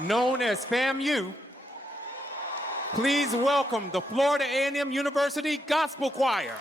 known as FAMU, please welcome the Florida A&M University Gospel Choir.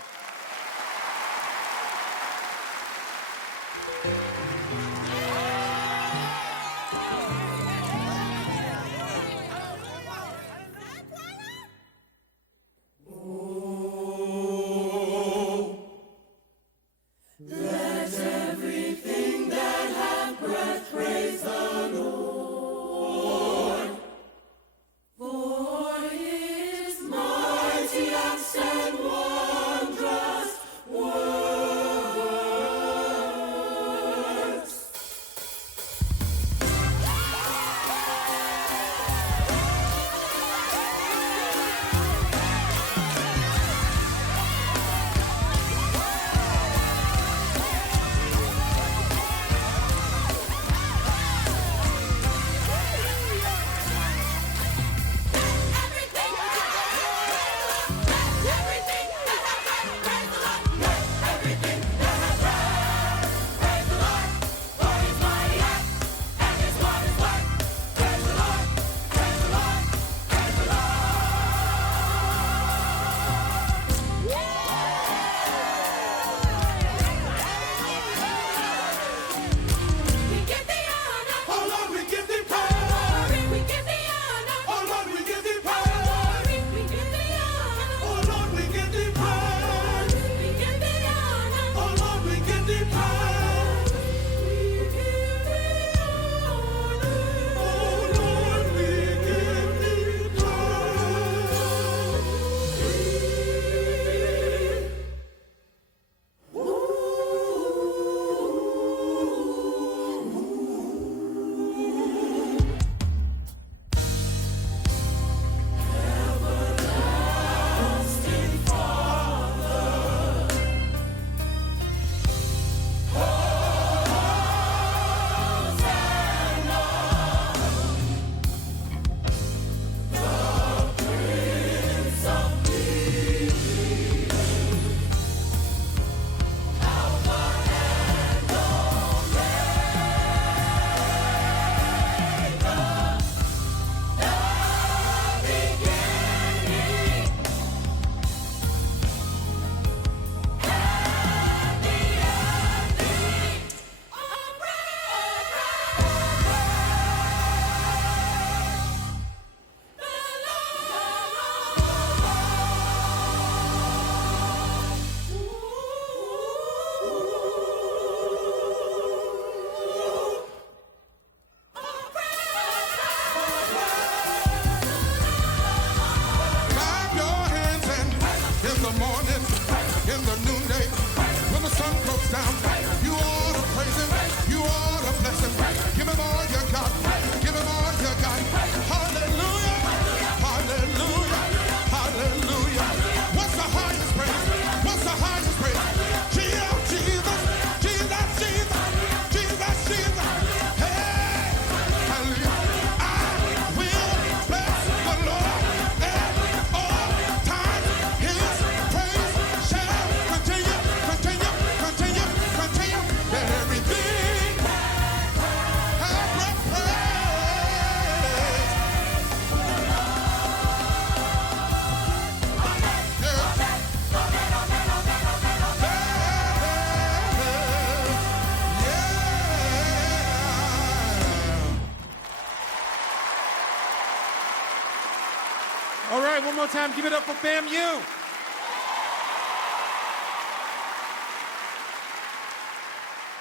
All right, one more time, give it up for FAMU.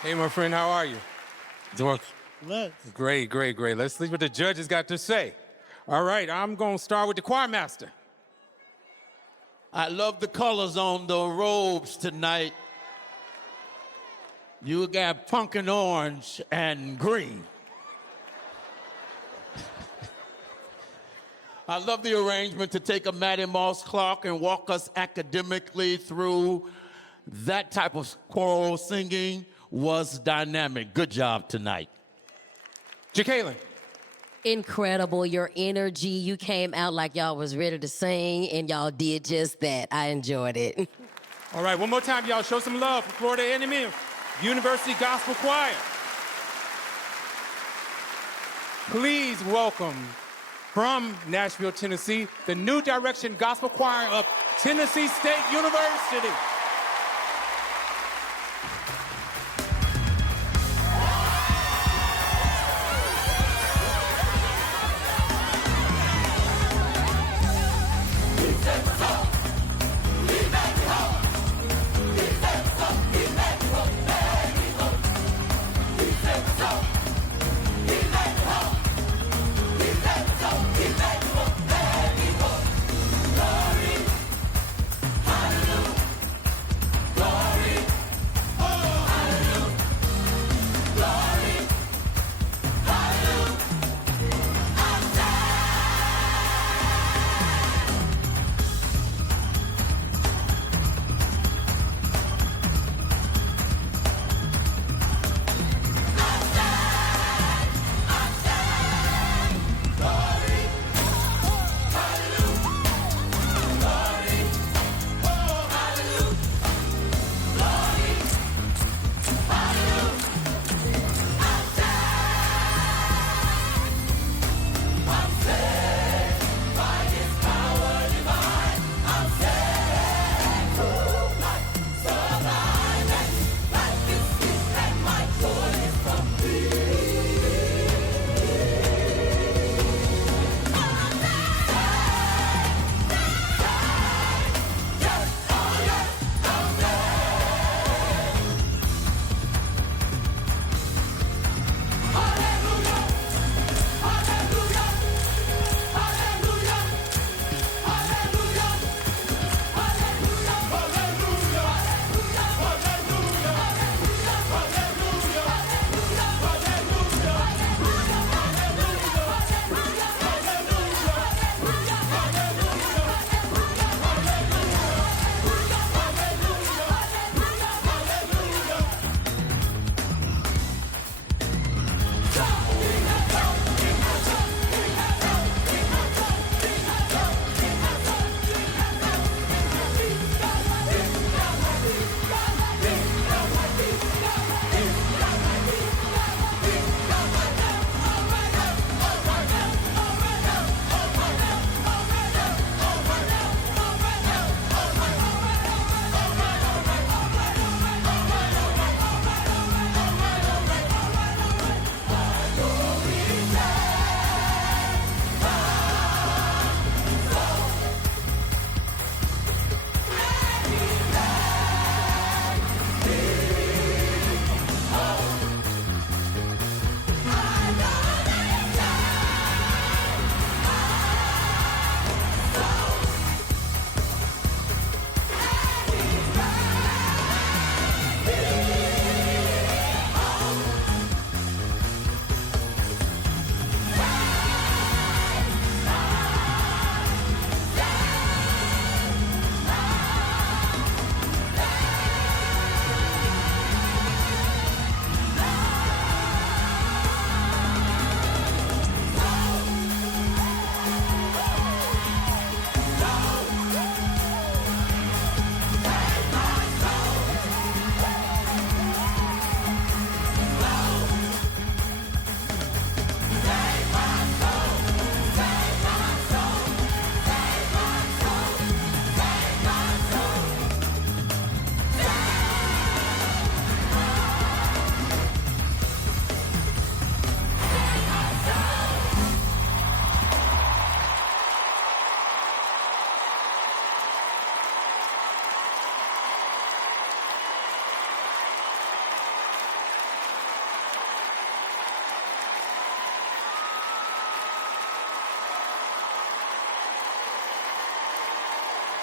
Hey, my friend, how are you? Doing great, great, great. Let's see what the judges got to say. All right, I'm going to start with the choir master. I love the colors on the robes tonight. You got pumpkin orange and green. I love the arrangement to take a Mattie Moss Clark and walk us academically through that type of choral singing was dynamic. Good job tonight. Jacqueline. Incredible, your energy. You came out like y'all was ready to sing, and y'all did just that. I enjoyed it. All right, one more time, y'all. Show some love for Florida A&M University Gospel Choir. Please welcome from Nashville, Tennessee, the New Direction Gospel Choir of Tennessee State University.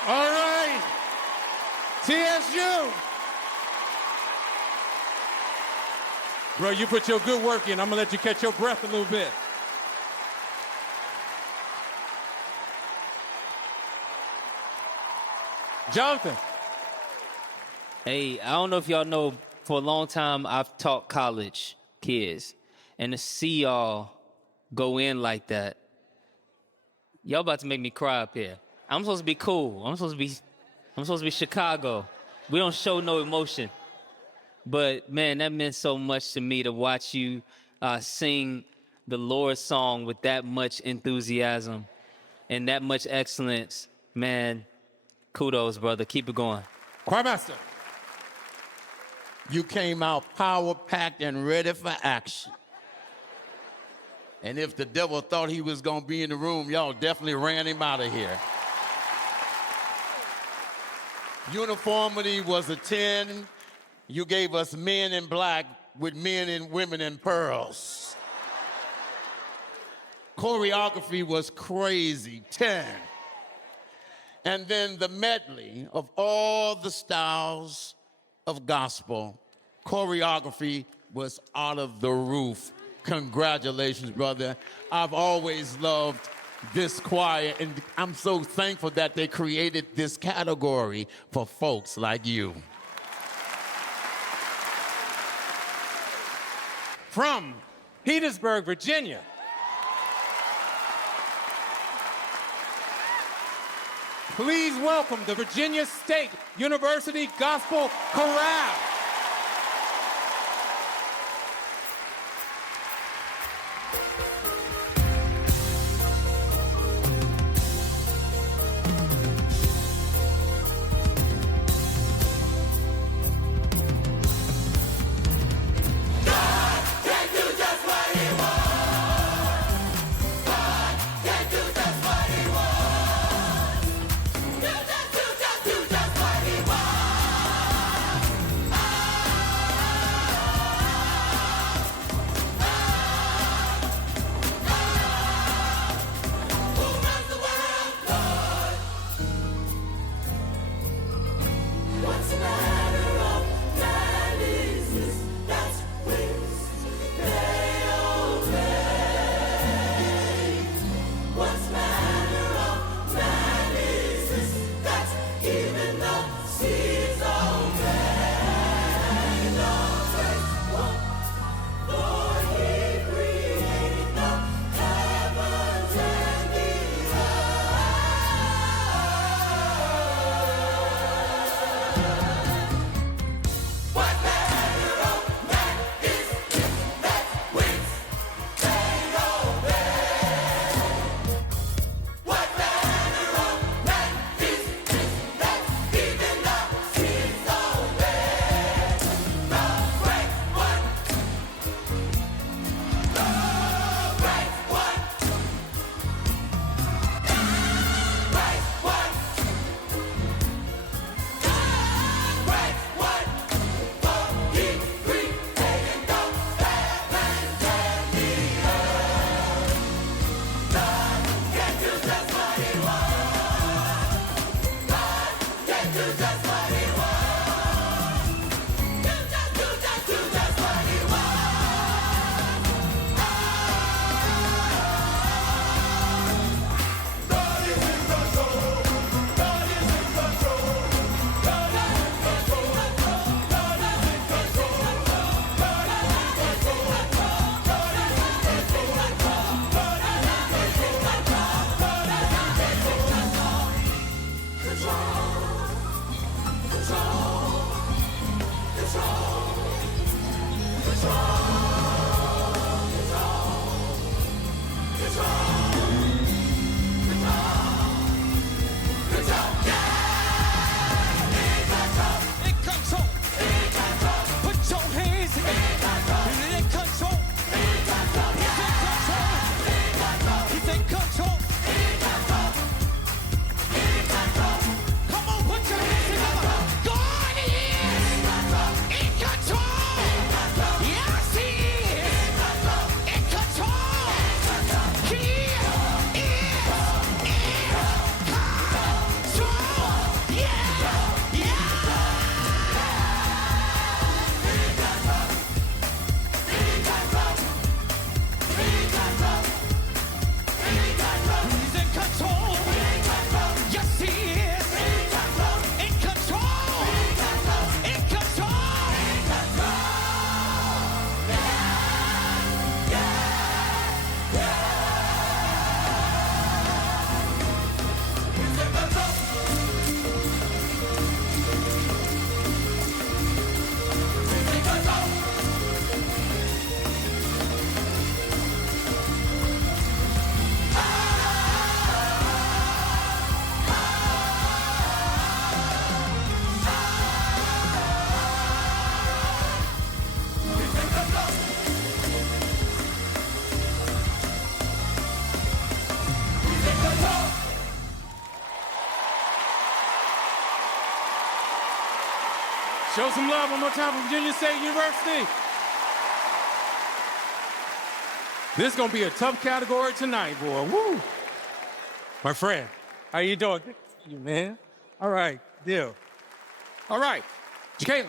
All right, TSU. Bro, you put your good work in. I'm gonna let you catch your breath a little bit. Jonathan. Hey, I don't know if y'all know, for a long time I've taught college kids, and to see y'all go in like that, y'all about to make me cry up here. I'm supposed to be cool. I'm supposed to be Chicago. We don't show no emotion. But man, that meant so much to me to watch you sing the Lord's song with that much enthusiasm and that much excellence, man, kudos, brother. Keep it going. Choir master. You came out power-packed and ready for action. And if the devil thought he was going to be in the room, y'all definitely ran him out of here. Uniformity was a 10. You gave us men in black with men and women in pearls. Choreography was crazy, 10. And then the medley of all the styles of gospel, choreography was out of the roof. Congratulations, brother. I've always loved this choir, and I'm so thankful that they created this category for folks like you. From Petersburg, Virginia. Please welcome the Virginia State University Gospel Chorale. Show some love one more time for Virginia State University. This is gonna be a tough category tonight, boy. Woo! My friend, how you doing? Good to see you, man. All right, deal. All right, Jacqueline.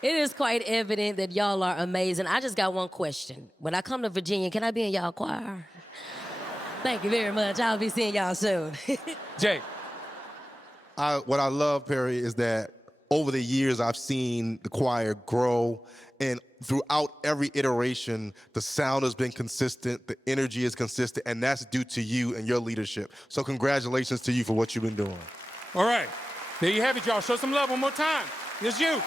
It is quite evident that y'all are amazing. I just got one question. When I come to Virginia, can I be in y'all choir? Thank you very much. I'll be seeing y'all soon. Jake. What I love, Perry, is that over the years I've seen the choir grow, and throughout every iteration, the sound has been consistent, the energy is consistent, and that's due to you and your leadership. So congratulations to you for what you've been doing. All right, there you have it, y'all. Show some love one more time. It's you.